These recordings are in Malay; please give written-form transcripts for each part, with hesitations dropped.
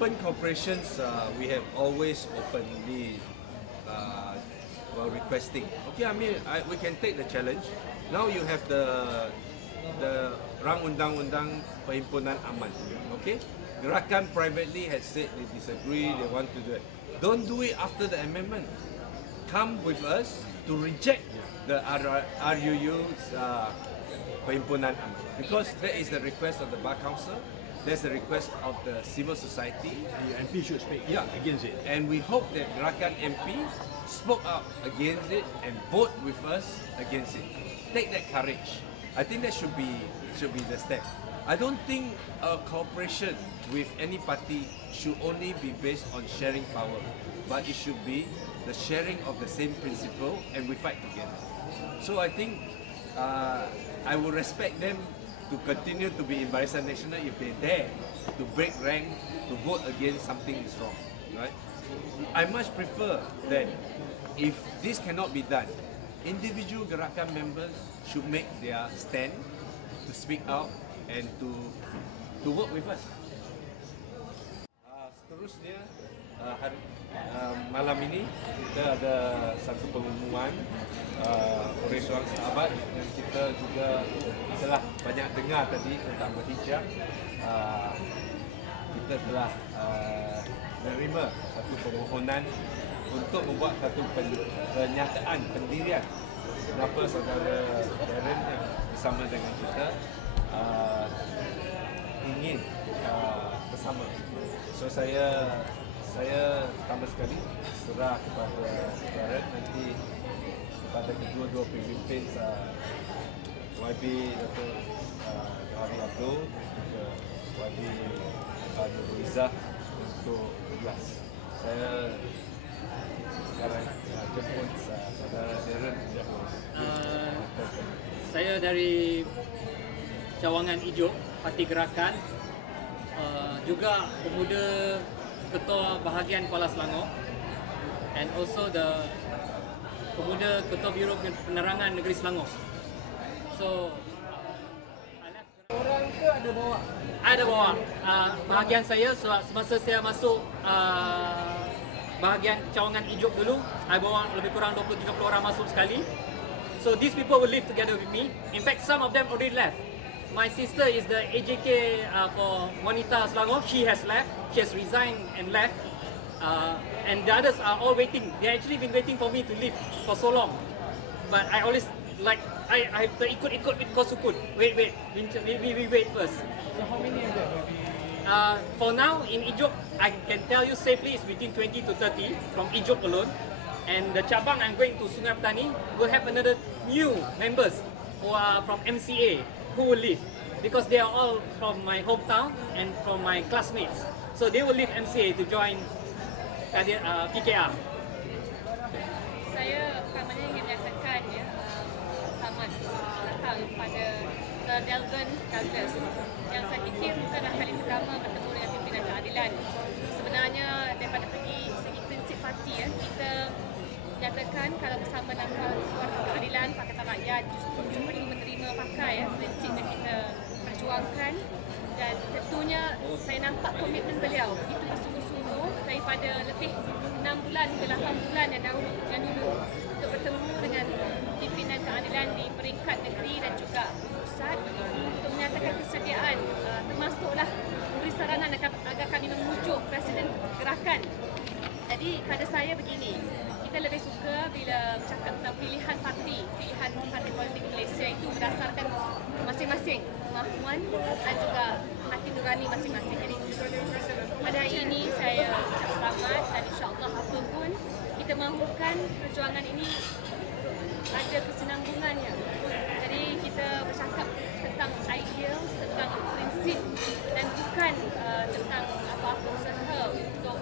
open cooperations, we have always openly requesting. Okay, I mean, we can take the challenge. Now you have the Rang Undang-Undang Perhimpunan Aman. Okay, Gerakan privately has said they disagree, they want to do it. Don't do it after the amendment. Come with us to reject the RUU's Perhimpunan Aman, because that is the request of the Bar Council. That's the request of the civil society. The MP should speak against it. And we hope that Gerakan MP spoke up against it and vote with us against it. Take that courage. I think that should be the step. I don't think a cooperation with any party should only be based on sharing power, but it should be the sharing of the same principle, and we fight together. So I think I will respect them to continue to be in Barisan Nasional if they dare to break rank, to vote against something is wrong, right? I much prefer that if this cannot be done, individual Gerakan members should make their stand to speak out and to work with us. Seterusnya, malam ini kita ada satu pengumuman oleh seorang sahabat, dan kita juga telah banyak dengar tadi tentang berhijab. Kita telah menerima satu permohonan untuk membuat satu pernyataan pendirian kenapa saudara Darren yang bersama dengan kita ingin bersama. So saya pertama sekali serah kepada Darren, nanti kepada kedua-dua pemimpin YB Dato' Hari Abdul dan YB Nurul Izzah untuk jelas. Saya sekarang jemput saudara Darren. Saya dari cawangan Ijuk, Parti Gerakan, juga pemuda Ketua Bahagian Kuala Selangor, and also the pemuda Ketua Biro Penerangan Negeri Selangor. So, orang ke ada bawa? Ada bawa. Bahagian saya semasa saya masuk bahagian cawangan Ijuk dulu, saya bawa lebih kurang 20-30 orang masuk sekali. So these people will live together with me. In fact, some of them already left. My sister is the AJK for Wanita Selangor. She has left. She has resigned and left. And the others are all waiting. They actually been waiting for me to leave for so long. But I always like I have to ikut because sukut. Wait. We wait first. So how many are there? For now in Ijuk, I can tell you safely it's between 20 to 30 from Ijuk alone. And the cabang I'm going to Sungai Petani will have another new members who are from MCA who will leave, because they are all from my hometown and from my classmates. So they will leave MCA to join PKR. Saya pertamanya ingin menyatakan selamat datang pada Delvin Douglas, yang saya fikir bukanlah kali pertama bertemu dengan pimpinan keadilan. Sebenarnya daripada segi prinsip parti kita nyatakan kalau bersama dengan Keluarga Keadilan Pakatan Rakyat justru perlu menerima pakai prinsip yang kita perjuangkan, dan tentunya saya nampak komitmen beliau itu bersungguh-sungguh daripada lebih 6 bulan ke 8 bulan yang dulu untuk bertemu dengan pimpinan keadilan di peringkat negeri dan juga pusat untuk menyatakan kesediaan, termasuklah memberi saranan agar kami memujuk Presiden Gerakan. Jadi pada saya begini, kita lebih suka bila bercakap tentang pilihan parti politik Malaysia itu berdasarkan masing-masing kemampuan dan juga hati nurani masing-masing. Jadi pada hari ini saya ucap selamat, dan insya-Allah apapun kita mahukan perjuangan ini ada kesinambungannya. Jadi kita bercakap tentang ideal, tentang prinsip, dan bukan tentang apa-apa usaha untuk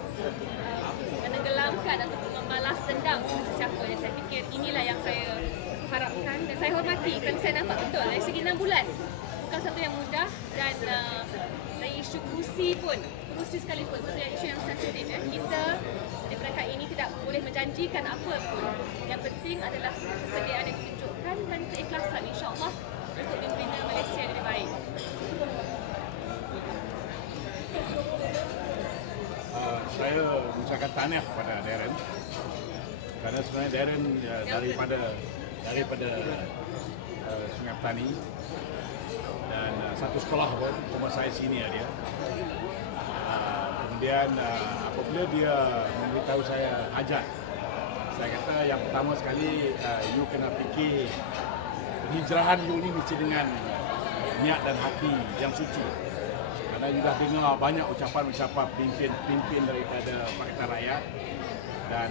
menenggelamkan atau membalas dendam sesiapa. Yang saya fikir inilah yang saya harapkan, dan saya hormati kerana saya nampak betul dari segi 6 bulan bukan satu yang mudah, dan dari isu kerusi sekalipun satu isu yang sensitif. Kita di peringkat ini tidak boleh menjanjikan apa pun. Yang penting adalah kesediaan yang ditunjukkan dan keikhlasan, insya-Allah, untuk membina Malaysia yang lebih baik. saya mengucapkan tahniah kepada Darren. Kerana sebenarnya Darren daripada Sungai Petani dan satu sekolah pun, cuma saya senior dia. Kemudian apabila dia memberitahu saya ajak, saya kata yang pertama sekali you kena fikir hijrahan you ni mesti dengan niat dan hati yang suci. Kerana you dah dengar banyak ucapan-ucapan pimpin daripada Pakatan Rakyat dan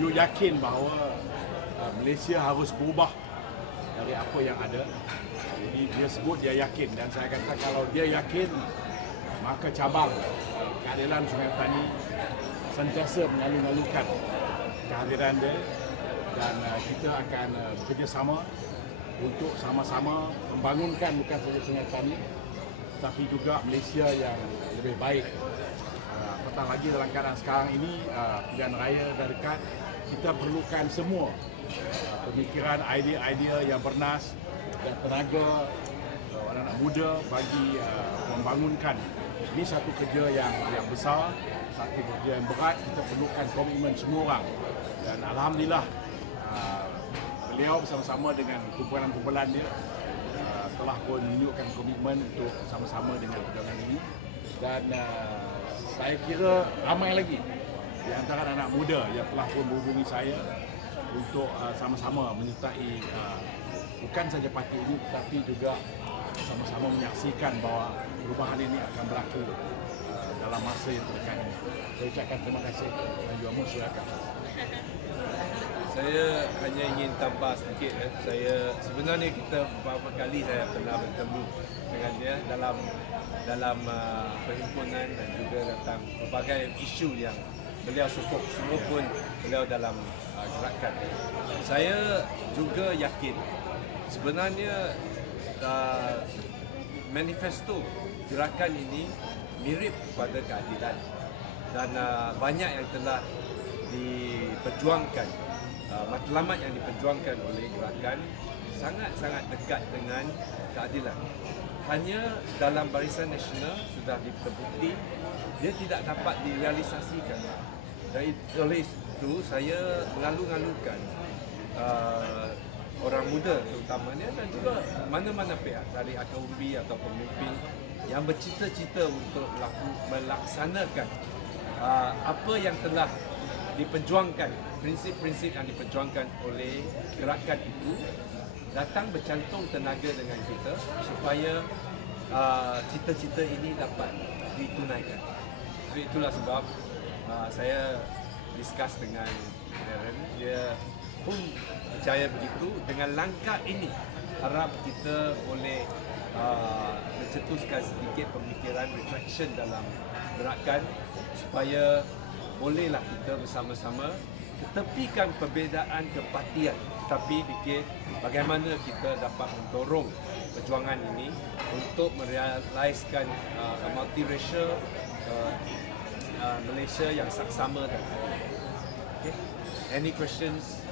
you yakin bahawa Malaysia harus berubah dari apa yang ada. Jadi dia sebut dia yakin dan saya kata kalau dia yakin maka cabang keadilan Sungai Petani sentiasa mengalu-alukan kehadiran dia dan kita akan bekerjasama untuk sama-sama membangunkan bukan saja Sungai Petani tapi juga Malaysia yang lebih baik. Apatah lagi dalam keadaan sekarang ini pilihan raya dah dekat, kita perlukan semua pemikiran, idea-idea yang bernas dan tenaga anak-anak muda bagi membangunkan. Ini satu kerja yang besar, satu kerja yang berat. Kita perlukan komitmen semua orang. Dan alhamdulillah beliau bersama-sama dengan kumpulan-kumpulan dia telah pun menunjukkan komitmen untuk sama-sama dengan perjuangan ini. Dan saya kira ramai lagi di antara anak muda yang telah pun menghubungi saya untuk sama-sama menyertai bukan saja parti ini tetapi juga sama-sama menyaksikan bahawa perubahan ini akan berlaku dalam masa yang terdekat ini. Saya ucapkan terima kasih dan juga masyarakat. Saya hanya ingin tambah sedikit. Saya sebenarnya kita beberapa kali saya pernah bertemu dengan dia dalam perhimpunan dan juga tentang berbagai isu yang beliau sokong. Semua pun beliau dalam gerakan. Saya juga yakin sebenarnya manifesto gerakan ini mirip kepada keadilan dan banyak yang telah diperjuangkan, matlamat yang diperjuangkan oleh gerakan sangat-sangat dekat dengan keadilan. Hanya dalam Barisan Nasional sudah terbukti dia tidak dapat direalisasikan. Dan oleh itu saya mengalu-alukan orang muda terutamanya dan juga mana-mana pihak dari akar umbi atau pemimpin yang bercita-cita untuk melaksanakan apa yang telah diperjuangkan, prinsip-prinsip yang diperjuangkan oleh gerakan itu, datang bercantum tenaga dengan kita supaya cita-cita ini dapat ditunaikan. Jadi itulah sebab saya discuss dengan Darren, dia pun percaya begitu. Dengan langkah ini harap kita boleh mencetuskan sedikit pemikiran reflection dalam gerakan supaya bolehlah kita bersama-sama ketepikan perbezaan kepartian tapi fikir bagaimana kita dapat mendorong perjuangan ini untuk merealiskan multiracial Malaysia yang saksama dan okay. Any questions?